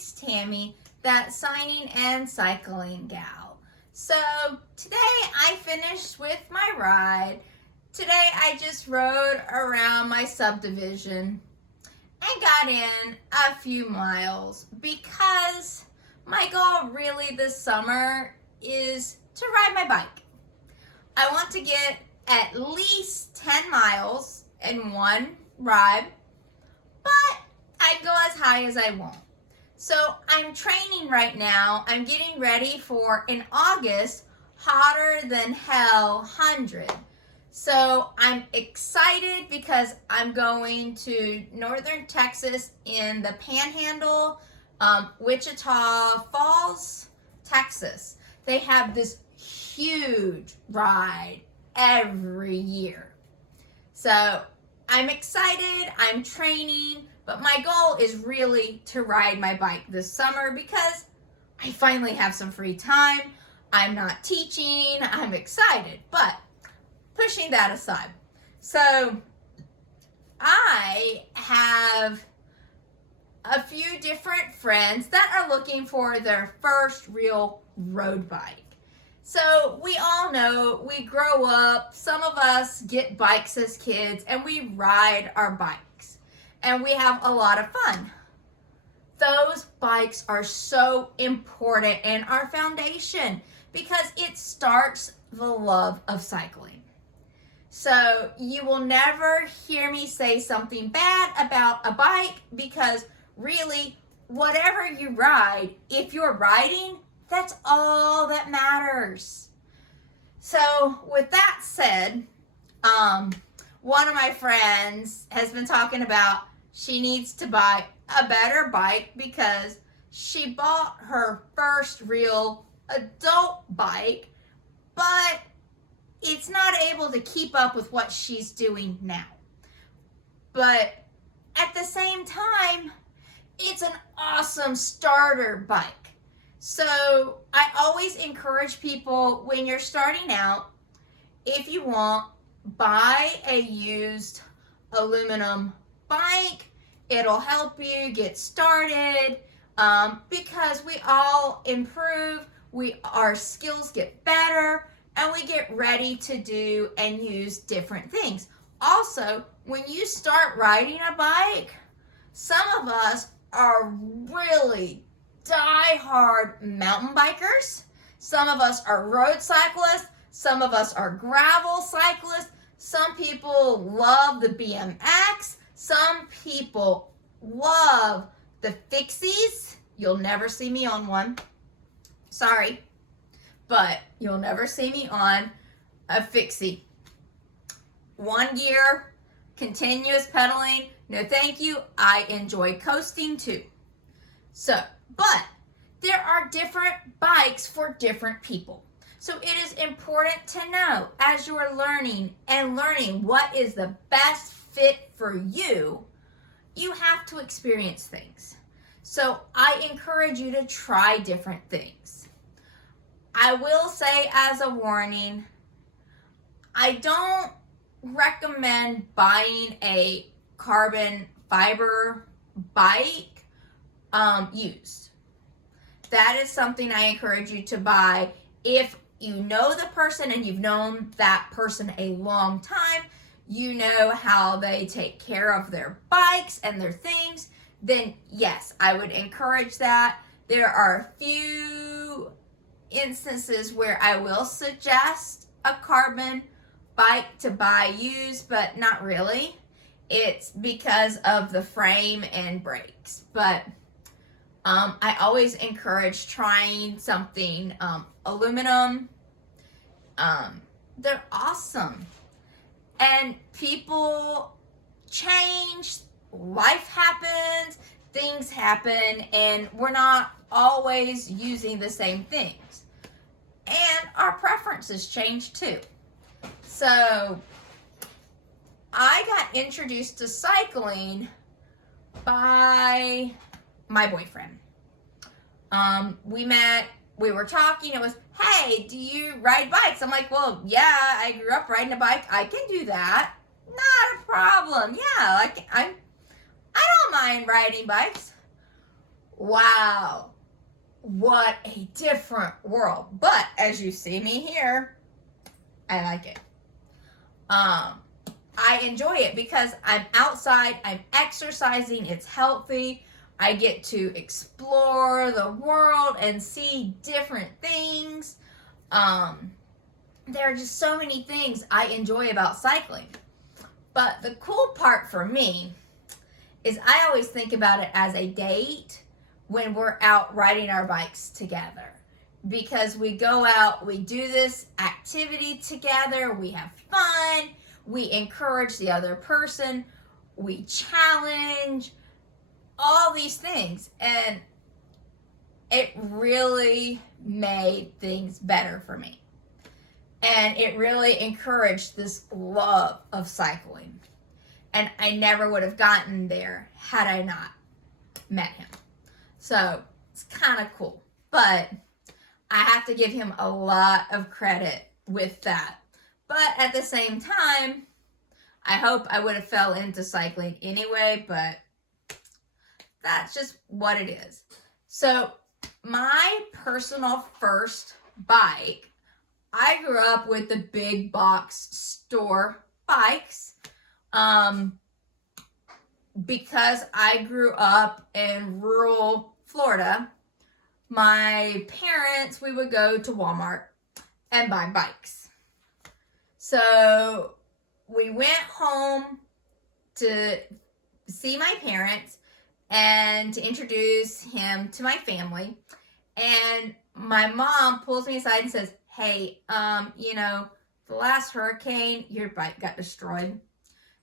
it's Tammy, that signing and cycling gal. So today I finished with my ride. Today I just rode around my subdivision and got in a few miles because my goal really this summer is to ride my bike. I want to get at least 10 miles in one ride, but I can go as high as I want. So I'm training right now. I'm getting ready for, in August, Hotter Than Hell 100. So I'm excited because I'm going to northern Texas in the Panhandle, Wichita Falls, Texas. They have this huge ride every year. So I'm excited, I'm training, but my goal is really to ride my bike this summer because I finally have some free time. I'm not teaching, I'm excited, but pushing that aside. So I have a few different friends that are looking for their first real road bike. So we all know we grow up, some of us get bikes as kids and we ride our bikes and we have a lot of fun. Those bikes are so important in our foundation because it starts the love of cycling. So you will never hear me say something bad about a bike because really, whatever you ride, if you're riding, that's all that matters. So with that said, one of my friends has been talking about she needs to buy a better bike because she bought her first real adult bike, but it's not able to keep up with what she's doing now. But at the same time, it's an awesome starter bike. So I always encourage people when you're starting out, if you want, buy a used aluminum bike. It'll help you get started because we all improve, our skills get better, and we get ready to do and use different things. Also, when you start riding a bike, some of us are really die-hard mountain bikers. Some of us are road cyclists. Some of us are gravel cyclists. Some people love the BMX. Some people love the fixies. You'll never see me on one. Sorry, but you'll never see me on a fixie. One gear, continuous pedaling. No, thank you. I enjoy coasting too. So, but there are different bikes for different people. So it is important to know as you're learning what is the best fit for you, you have to experience things. So I encourage you to try different things. I will say as a warning, I don't recommend buying a carbon fiber bike used. That is something I encourage you to buy if you know the person and you've known that person a long time, you know how they take care of their bikes and their things, then yes, I would encourage that. There are a few instances where I will suggest a carbon bike to buy used, but not really. It's because of the frame and brakes. But I always encourage trying something aluminum. They're awesome. And people change, life happens, things happen, and we're not always using the same things. And our preferences change too. So I got introduced to cycling by my boyfriend. We met, we were talking, it was, hey, do you ride bikes? I'm like, well, yeah, I grew up riding a bike. I can do that. Not a problem. Yeah, I don't mind riding bikes. wow, what a different world. But as you see me here, I like it. I enjoy it because I'm outside, I'm exercising, it's healthy. I get to explore the world and see different things. There are just so many things I enjoy about cycling. But the cool part for me is I always think about it as a date when we're out riding our bikes together. Because we go out, we do this activity together, we have fun, we encourage the other person, we challenge, all these things. And it really made things better for me. And it really encouraged this love of cycling. And I never would have gotten there had I not met him. So it's kind of cool. But I have to give him a lot of credit with that. But at the same time, I hope I would have fell into cycling anyway, but that's just what it is. So my personal first bike, I grew up with the big box store bikes. Because I grew up in rural Florida, my parents, we would go to Walmart and buy bikes. So we went home to see my parents and to introduce him to my family. And my mom pulls me aside and says, hey, the last hurricane, your bike got destroyed.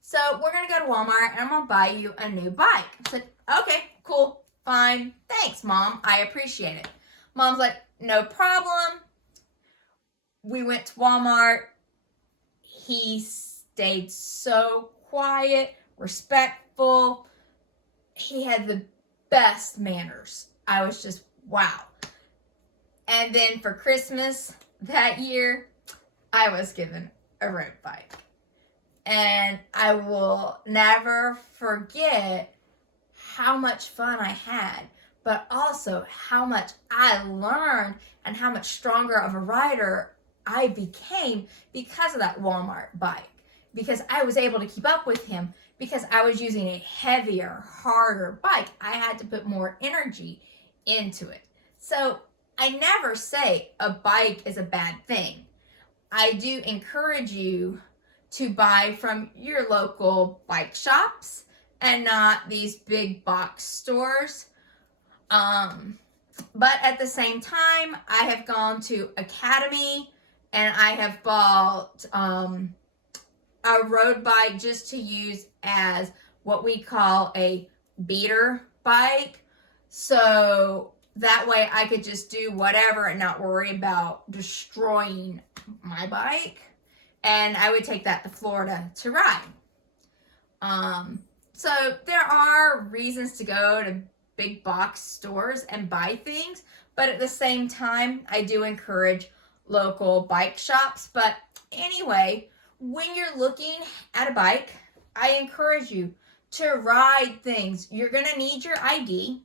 So we're going to go to Walmart and I'm going to buy you a new bike. I said, okay, cool, fine. Thanks, Mom. I appreciate it. Mom's like, no problem. We went to Walmart. He stayed so quiet, respectful. He had the best manners. I was just, wow. And then for Christmas that year, I was given a road bike. And I will never forget how much fun I had, but also how much I learned and how much stronger of a rider I became because of that Walmart bike. Because I was able to keep up with him because I was using a heavier, harder bike. I had to put more energy into it. So I never say a bike is a bad thing. I do encourage you to buy from your local bike shops and not these big box stores. But at the same time, I have gone to Academy and I have bought a road bike just to use as what we call a beater bike. So that way I could just do whatever and not worry about destroying my bike. And I would take that to Florida to ride. So there are reasons to go to big box stores and buy things. But at the same time, I do encourage local bike shops. But anyway, when you're looking at a bike, I encourage you to ride things. You're going to need your ID,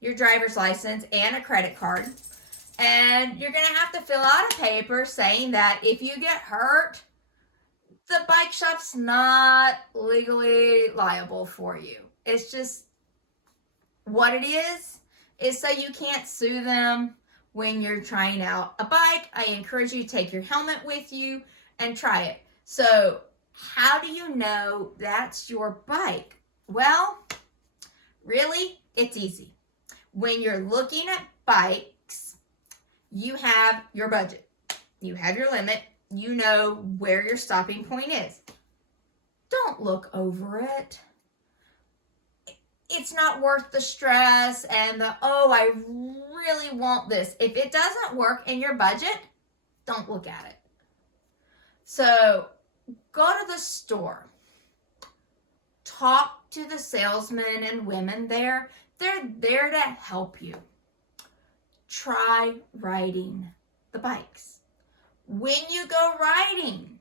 your driver's license, and a credit card. And you're going to have to fill out a paper saying that if you get hurt, the bike shop's not legally liable for you. It's just what it is so you can't sue them when you're trying out a bike. I encourage you to take your helmet with you and try it. So how do you know that's your bike? Well, really, it's easy. When you're looking at bikes, you have your budget. You have your limit. You know where your stopping point is. Don't look over it. It's not worth the stress and I really want this. If it doesn't work in your budget, don't look at it. So go to the store. Talk to the salesmen and women there. They're there to help you. Try riding the bikes. When you go riding,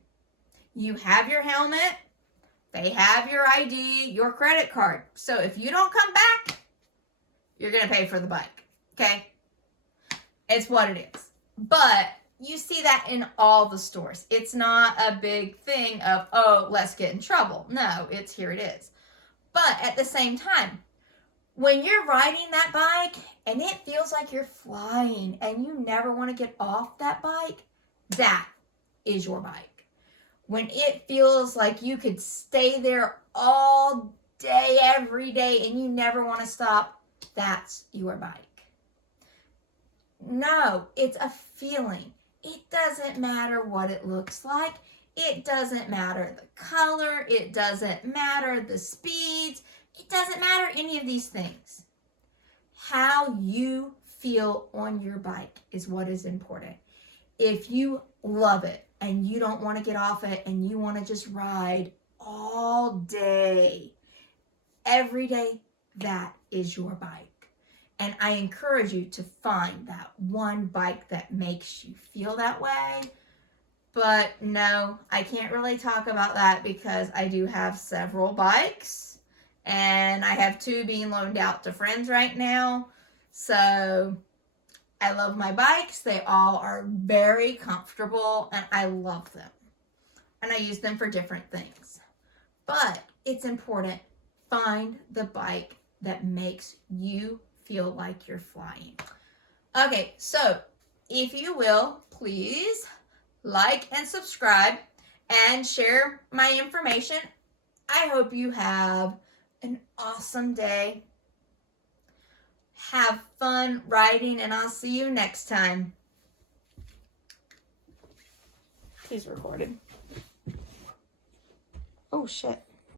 you have your helmet, they have your ID, your credit card. So if you don't come back, you're going to pay for the bike. Okay? It's what it is. But you see that in all the stores. It's not a big thing of, oh, let's get in trouble. No, it's here it is. But at the same time, when you're riding that bike and it feels like you're flying and you never want to get off that bike, that is your bike. When it feels like you could stay there all day, every day, and you never want to stop, that's your bike. No, it's a feeling. It doesn't matter what it looks like. It doesn't matter the color. It doesn't matter the speeds. It doesn't matter any of these things. How you feel on your bike is what is important. If you love it and you don't want to get off it and you want to just ride all day, every day, that is your bike. And I encourage you to find that one bike that makes you feel that way. But no, I can't really talk about that because I do have several bikes. And I have 2 being loaned out to friends right now. So I love my bikes. They all are very comfortable and I love them. And I use them for different things. But it's important. Find the bike that makes you feel like you're flying. Okay, so if you will, please like and subscribe and share my information. I hope you have an awesome day. Have fun riding, and I'll see you next time. He's recorded. Oh, shit.